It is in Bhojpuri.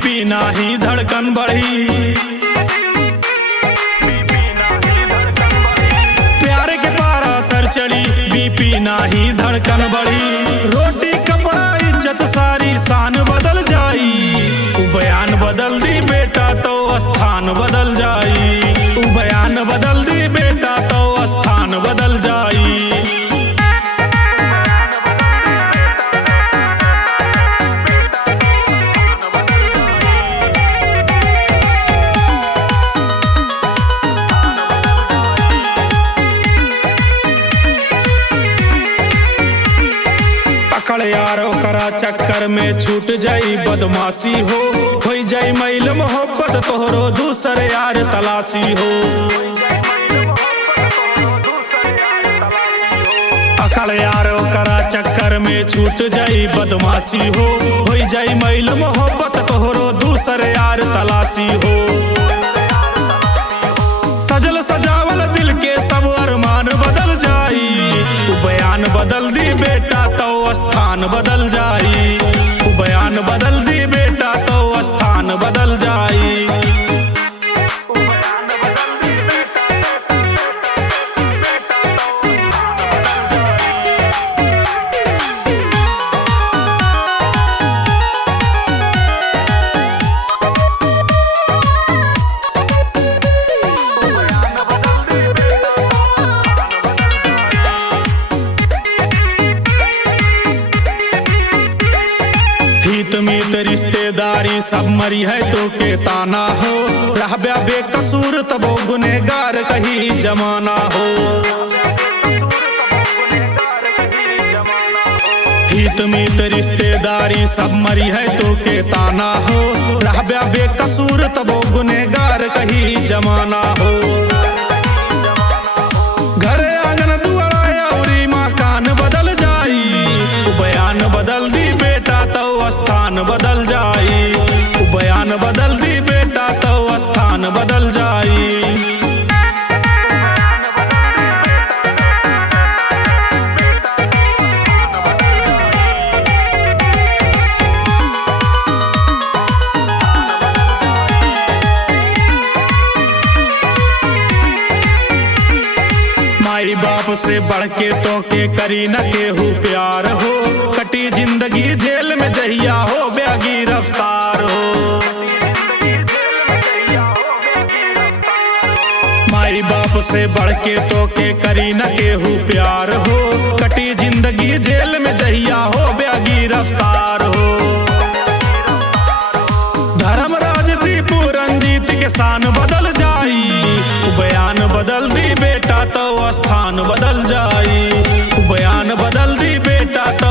बीपी नाही धड़कन बढ़ी। प्यार के पारा सर चढ़ी, बीपी नाही धड़कन बढ़ी। रोटी कपड़ा इज्जत सारी शान बदल जाई। बयान बदल दी बेटा तो स्थान बदल जाई। बयान बदल दी बेटा तो स्थान बदल जाई। अकड़ यारो करा चक्कर में छूट जाई बदमाशी हो जाई मैल मोहब्बत तोहरो दूसर यार तलाशी हो। अकड़ यारो करा चक्कर में छूट जाई बदमाशी हो जाई मैल मोहब्बत तोहरो दूसर यार तलाशी हो। सजल सजावल दिल के सब अरमान बदल जाई। बयान बदल दी बेटा तो स्थान बदल जाई। बयान बदल दी बेटा तो स्थान बदल जाई। मीत रिश्तेदारी सब मरी है तो के ताना हो। रहब्या बेकसूर तबो गुनेगार कही जमाना हो। हित मीत रिश्तेदारी सब मरी है तो के ताना हो। रहब्या बेकसूर तबो गुनेगार कही जमाना हो। घर आंगन दुआरा औरी मकान बदल जाई। बयान बदल दी बेटा तो स्थान बदल जाई। बयान बदल दी बेटा तो स्थान बदल जाई। माई बाप से बढ़ के तो के करी न केहू प्यार हो। कटी जिंदगी जेल में जहिया हो ब्यागी रफ्तार हो। माई बाप से बढ़ के तो के करी न केहू प्यार हो। कटी जिंदगी जेल में जहिया हो ब्यागी रफ्तार हो। धर्मराज दीपू रंजीत के शान बदल जाई। बयान बदल दी बेटा तो स्थान बदल जाई। बयान बदल दी बेटा तो